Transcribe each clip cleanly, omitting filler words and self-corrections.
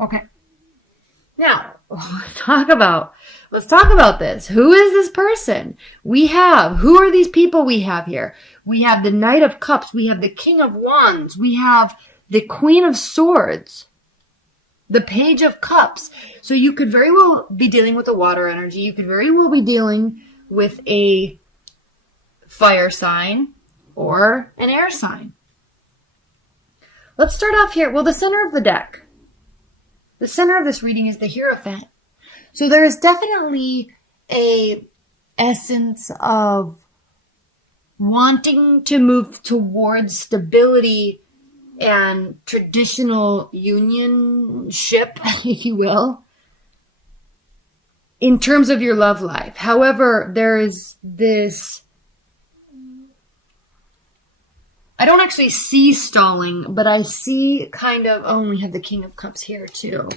Okay. Now, let's talk about this. Who is this person? Who are these people we have here? We have the Knight of Cups. We have the King of Wands. We have the Queen of Swords. The Page of Cups. So you could very well be dealing with a water energy. You could very well be dealing with a fire sign or an air sign. Let's start off here. Well, the center of the deck. The center of this reading is the Hierophant. So there is definitely a essence of wanting to move towards stability and traditional unionship, if you will, in terms of your love life. However, there is this, I don't actually see stalling, but I see kind of, oh, we have the King of Cups here too.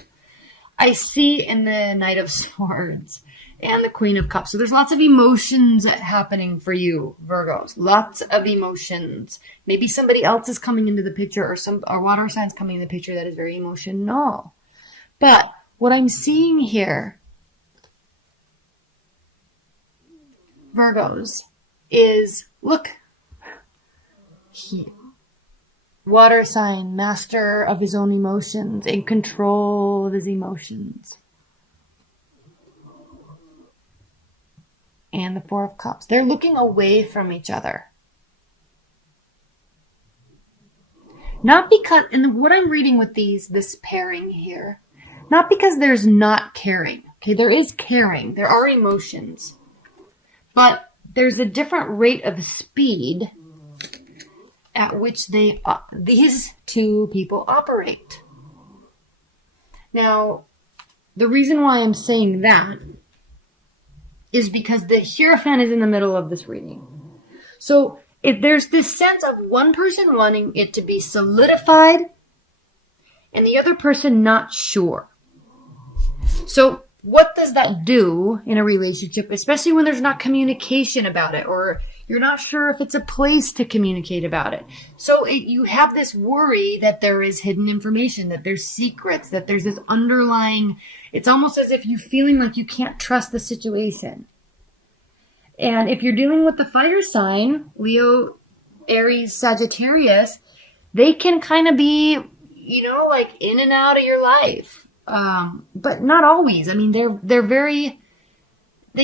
I see in the Knight of Swords and the Queen of Cups. So there's lots of emotions happening for you, Virgos. Lots of emotions. Maybe somebody else is coming into the picture, or water signs coming in the picture that is very emotional. But what I'm seeing here, Virgos, is, look, water sign, master of his own emotions, in control of his emotions. And the Four of Cups. They're looking away from each other. Not because, and what I'm reading with this pairing here, not because there's not caring. Okay, there is caring. There are emotions. But there's a different rate of speed at which these two people operate. Now, the reason why I'm saying that is because the Hierophant is in the middle of this reading. So if there's this sense of one person wanting it to be solidified and the other person not sure. So what does that do in a relationship, especially when there's not communication about it, or you're not sure if it's a place to communicate about it? So you have this worry that there is hidden information, that there's secrets, that there's this underlying, it's almost as if you're feeling like you can't trust the situation. And if you're dealing with the fire sign, Leo, Aries, Sagittarius, they can kind of be, like in and out of your life. But not always. I mean, they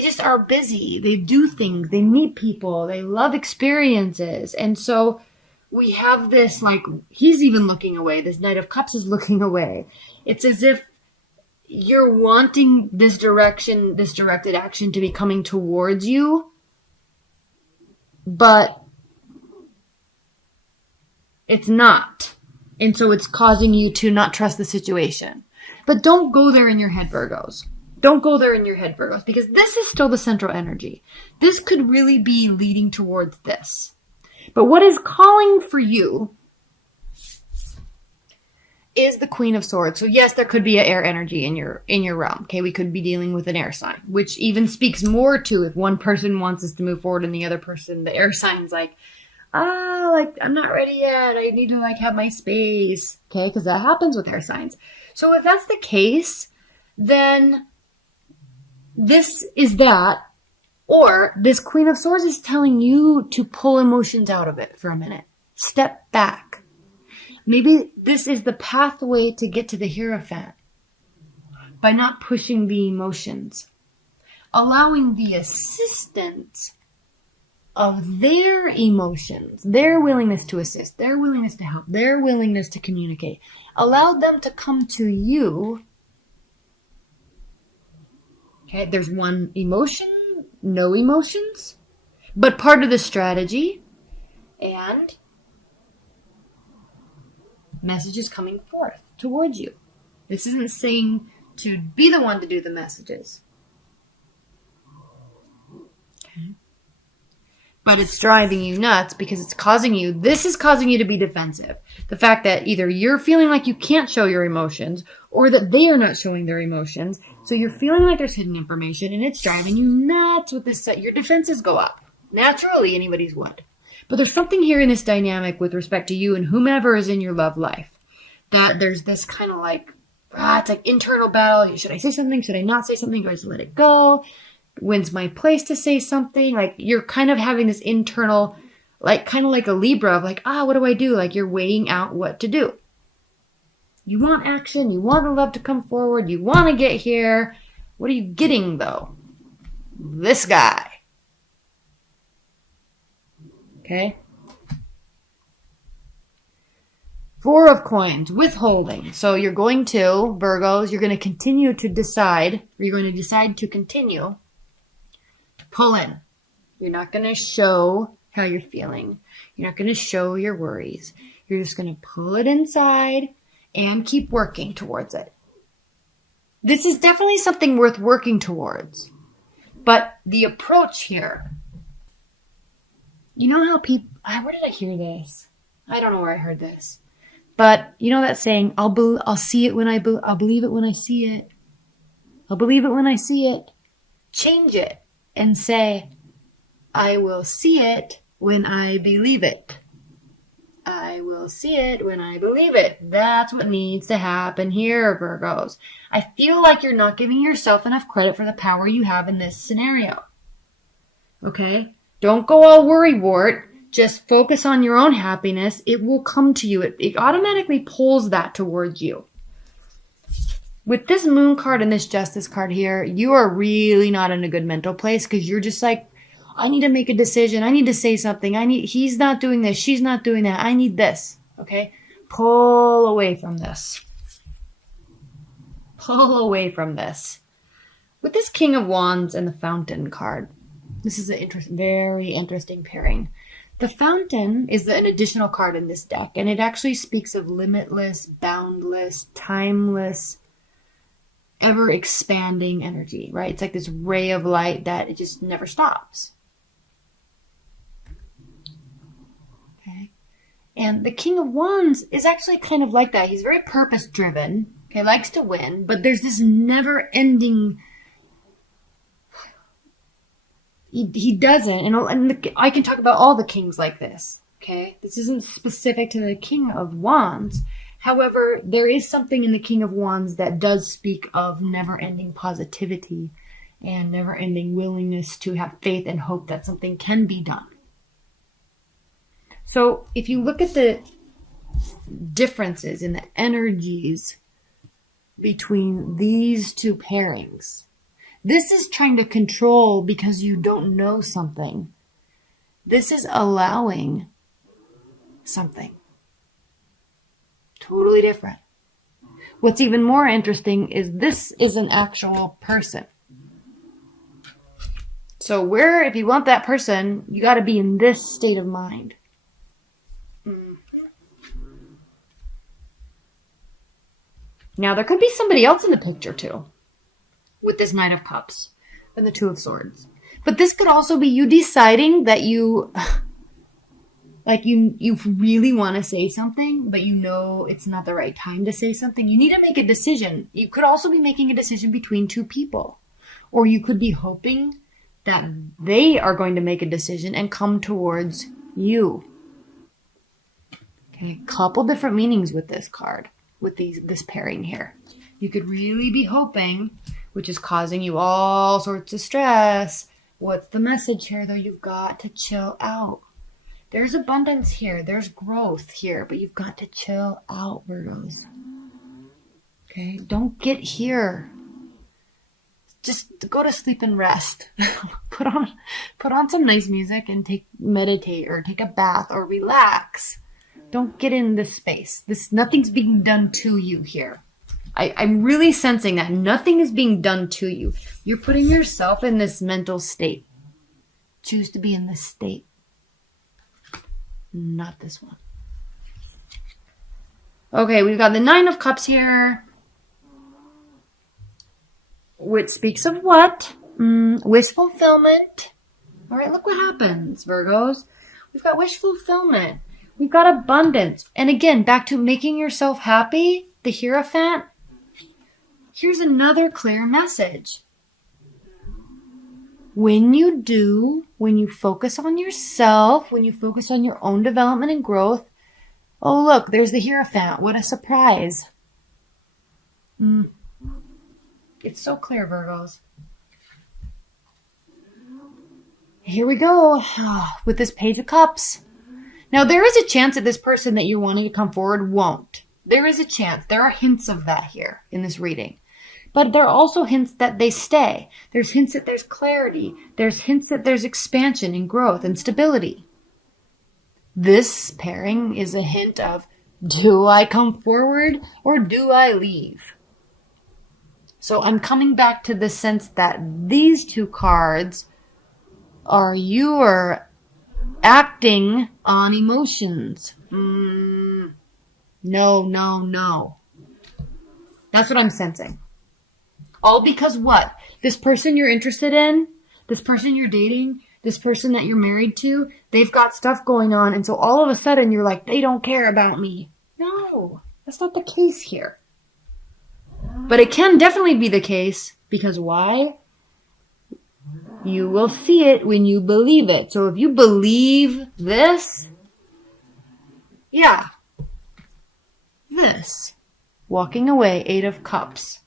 just are busy. They do things. They meet people. They love experiences. And so we have this, like, he's even looking away. This Knight of Cups is looking away. It's as if you're wanting this directed action to be coming towards you, but it's not. And so it's causing you to not trust the situation. But don't go there in your head, Virgos. Don't go there in your head, Virgos, because this is still the central energy. This could really be leading towards this. But what is calling for you is the Queen of Swords. So yes, there could be an air energy in your realm. Okay, we could be dealing with an air sign, which even speaks more to if one person wants us to move forward and the other person, the air sign's like, I'm not ready yet. I need to have my space. Okay, because that happens with air signs. So if that's the case, then this is that, or this Queen of Swords is telling you to pull emotions out of it for a minute. Step back. Maybe this is the pathway to get to the Hierophant by not pushing the emotions, allowing the assistance of their emotions, their willingness to assist, their willingness to help, their willingness to communicate. Allow them to come to you. Okay, there's one emotion, no emotions, but part of the strategy, and messages coming forth towards you. This isn't saying to be the one to do the messages. Okay. But it's driving you nuts because this is causing you to be defensive. The fact that either you're feeling like you can't show your emotions or that they are not showing their emotions. So you're feeling like there's hidden information and it's driving you nuts with this. Your defenses go up. Naturally, anybody's would. But there's something here in this dynamic with respect to you and whomever is in your love life, that there's this kind of like It's like internal battle. Should I say something? Should I not say something? Do I just let it go? When's my place to say something? Like you're kind of having this internal, like kind of like a Libra of like, what do I do? Like you're weighing out what to do. You want action. You want the love to come forward. You want to get here. What are you getting though? This guy. Okay. 4 of coins, withholding. So you're going to, Virgos, you're going to continue to decide, or you're going to decide to continue to pull in. You're not going to show how you're feeling. You're not going to show your worries. You're just going to pull it inside and keep working towards it. This is definitely something worth working towards. But the approach here, you know how people, where did I hear this? I don't know where I heard this. But you know that saying, I'll see it when I'll believe it when I see it. I'll believe it when I see it. Change it and say, I will see it when I believe it. I will see it when I believe it. That's what needs to happen here, Virgos. I feel like you're not giving yourself enough credit for the power you have in this scenario. Okay? Don't go all worrywart. Just focus on your own happiness. It will come to you. It automatically pulls that towards you. With this Moon card and this Justice card here, you are really not in a good mental place because you're just like, I need to make a decision. I need to say something. He's not doing this. She's not doing that. I need this. Okay? Pull away from this. Pull away from this. With this King of Wands and the Fountain card, this is a very interesting pairing. The Fountain is an additional card in this deck, and it actually speaks of limitless, boundless, timeless, ever-expanding energy, right? It's like this ray of light that it just never stops. Okay? And the King of Wands is actually kind of like that. He's very purpose-driven, okay, likes to win, but there's this never-ending... He doesn't, and I can talk about all the kings like this, okay? This isn't specific to the King of Wands. However, there is something in the King of Wands that does speak of never-ending positivity and never-ending willingness to have faith and hope that something can be done. So if you look at the differences in the energies between these two pairings, this is trying to control because you don't know something. This is allowing something. Totally different. What's even more interesting is this is an actual person. So if you want that person, you got to be in this state of mind. Now, there could be somebody else in the picture too, with this Knight of Cups and the Two of Swords. But this could also be you deciding that you really want to say something, but you know it's not the right time to say something. You need to make a decision. You could also be making a decision between two people. Or you could be hoping that they are going to make a decision and come towards you. Okay, a couple different meanings with this card, with this pairing here. You could really be hoping, which is causing you all sorts of stress. What's the message here, though? You've got to chill out. There's abundance here. There's growth here, but you've got to chill out, Virgos. Okay? Don't get here. Just go to sleep and rest. Put on some nice music and meditate or take a bath or relax. Don't get in this space. Nothing's being done to you here. I'm really sensing that nothing is being done to you. You're putting yourself in this mental state. Choose to be in this state. Not this one. Okay, we've got the Nine of Cups here, which speaks of what? Wish fulfillment. All right, look what happens, Virgos. We've got wish fulfillment. We've got abundance. And again, back to making yourself happy, the Hierophant. Here's another clear message. When you focus on yourself, when you focus on your own development and growth, oh look, there's the Hierophant. What a surprise. It's so clear, Virgos. Here we go with this Page of Cups. Now, there is a chance that this person that you're wanting to come forward won't. There is a chance. There are hints of that here in this reading. But there are also hints that they stay. There's hints that there's clarity. There's hints that there's expansion and growth and stability. This pairing is a hint of, do I come forward or do I leave? So I'm coming back to the sense that these two cards are your acting on emotions. No. That's what I'm sensing. All because what? This person you're interested in, this person you're dating, this person that you're married to, they've got stuff going on, and so all of a sudden you're like, they don't care about me. No, that's not the case here. But it can definitely be the case, because why? You will see it when you believe it. So if you believe this, yeah, this, walking away, 8 of Cups.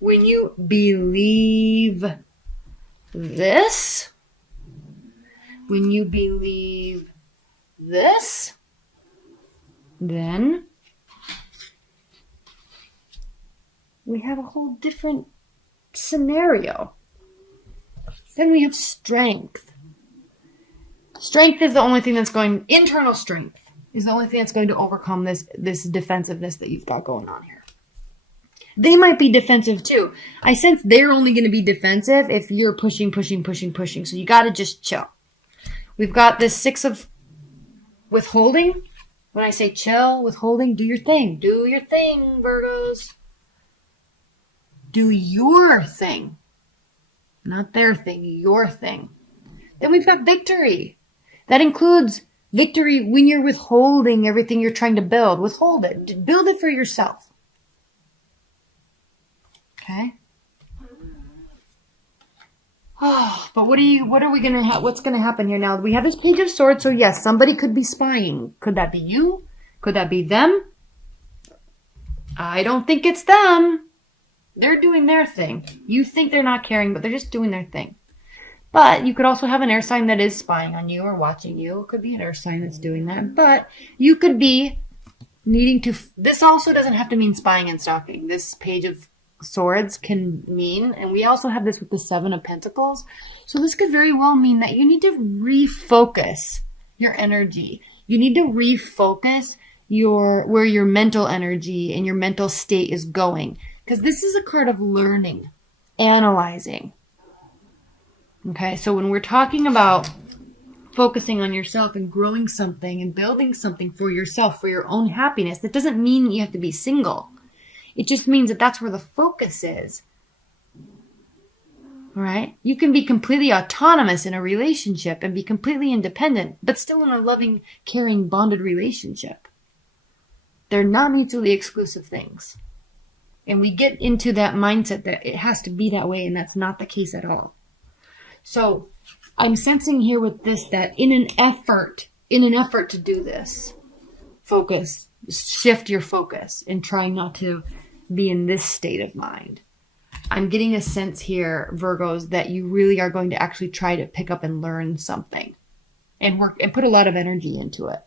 When you believe this, when you believe this, then we have a whole different scenario. Then we have strength. Strength is the only thing that's going, internal strength is the only thing that's going to overcome this defensiveness that you've got going on here. They might be defensive too. I sense they're only going to be defensive if you're pushing. So you got to just chill. We've got this 6 of withholding. When I say chill, withholding, do your thing. Do your thing, Virgos. Do your thing. Not their thing, your thing. Then we've got victory. That includes victory when you're withholding everything you're trying to build. Withhold it. Build it for yourself. Okay. Oh, but what's gonna happen here now? We have this Page of Swords, so yes, somebody could be spying. Could that be you? Could that be them? I don't think it's them. They're doing their thing. You think they're not caring, but they're just doing their thing. But you could also have an air sign that is spying on you or watching you. It could be an air sign that's doing that. But you could be needing to... This also doesn't have to mean spying and stalking. This Page of Swords can mean, and we also have this with the 7 of Pentacles. So this could very well mean that you need to refocus your energy. You need to refocus where your mental energy and your mental state is going. Because this is a card of learning, analyzing. Okay, so when we're talking about focusing on yourself and growing something and building something for yourself, for your own happiness, that doesn't mean you have to be single. It just means that that's where the focus is. All right? You can be completely autonomous in a relationship and be completely independent, but still in a loving, caring, bonded relationship. They're not mutually exclusive things. And we get into that mindset that it has to be that way, and that's not the case at all. So I'm sensing here with this that in an effort to do this, focus, shift your focus and try not to be in this state of mind. I'm getting a sense here, Virgos, that you really are going to actually try to pick up and learn something and work and put a lot of energy into it.